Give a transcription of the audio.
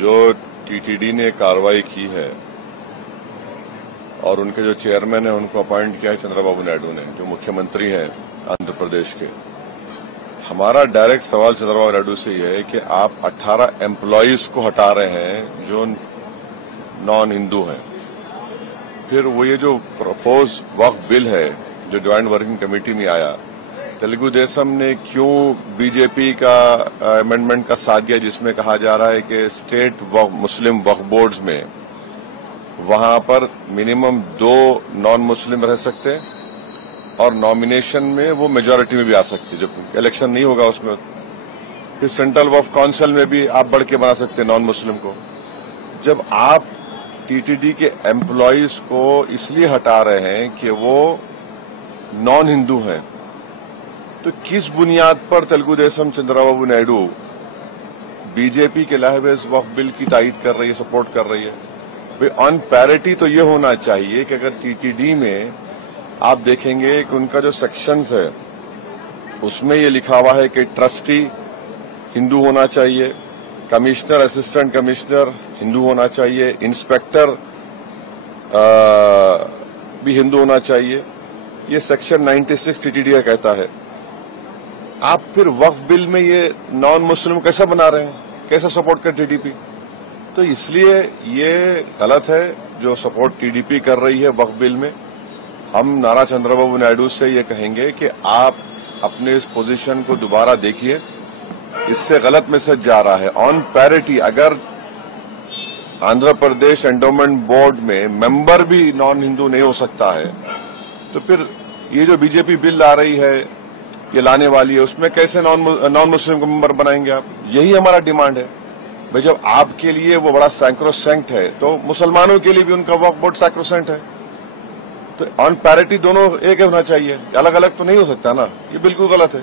जो टीटीडी ने कार्रवाई की है और उनके जो चेयरमैन है उनको अपॉइंट किया है चंद्रबाबू नायडू ने, जो मुख्यमंत्री हैं आंध्र प्रदेश के। हमारा डायरेक्ट सवाल चंद्रबाबू नायडू से यह है कि आप 18 एम्प्लॉइज को हटा रहे हैं जो नॉन हिंदू हैं। फिर वो ये जो प्रपोज वक्फ बिल है जो ज्वाइंट वर्किंग कमेटी में आया, तेलुगु देशम ने क्यों बीजेपी का अमेंडमेंट का साथ दिया जिसमें कहा जा रहा है कि स्टेट मुस्लिम वक्फ बोर्ड्स में वहां पर मिनिमम 2 नॉन मुस्लिम रह सकते हैं और नॉमिनेशन में वो मेजॉरिटी में भी आ सकते हैं, जब इलेक्शन नहीं होगा उसमें। फिर सेंट्रल वक्फ काउंसिल में भी आप बढ़ के बना सकते हैं नॉन मुस्लिम को। जब आप टीटीडी के एम्प्लॉइज को इसलिए हटा रहे हैं कि वो नॉन हिंदू हैं, तो किस बुनियाद पर तेलुगु देशम चंद्रबाबू नायडू बीजेपी के लाए हुए इस वक्फ बिल की तायीद कर रही है, सपोर्ट कर रही है? भाई ऑन पैरिटी तो ये होना चाहिए कि अगर टीटीडी में आप देखेंगे कि उनका जो सेक्शंस है उसमें ये लिखा हुआ है कि ट्रस्टी हिंदू होना चाहिए, कमिश्नर असिस्टेंट कमिश्नर हिंदू होना चाहिए, इंस्पेक्टर भी हिंदू होना चाहिए। ये सेक्शन 96 टीटीडी का कहता है। आप फिर वक्फ बिल में ये नॉन मुस्लिम कैसे बना रहे हैं, कैसे सपोर्ट कर टीडीपी? तो इसलिए ये गलत है जो सपोर्ट टीडीपी कर रही है वक्फ बिल में। हम नारा चंद्रबाबू नायडू से ये कहेंगे कि आप अपने इस पोजीशन को दोबारा देखिए, इससे गलत मैसेज जा रहा है। ऑन पैरिटी अगर आंध्र प्रदेश एंडोमेंट बोर्ड में मेंबर भी नॉन हिंदू नहीं हो सकता है, तो फिर ये जो बीजेपी बिल ला रही है, ये लाने वाली है, उसमें कैसे नॉन मुस्लिम को मेंबर बनाएंगे आप? यही हमारा डिमांड है। भाई जब आपके लिए वो बड़ा सैक्रोसेंट है तो मुसलमानों के लिए भी उनका वक्फ बोर्ड सैक्रोसेंट है। तो ऑन पैरिटी दोनों एक होना चाहिए, अलग अलग तो नहीं हो सकता ना, ये बिल्कुल गलत है।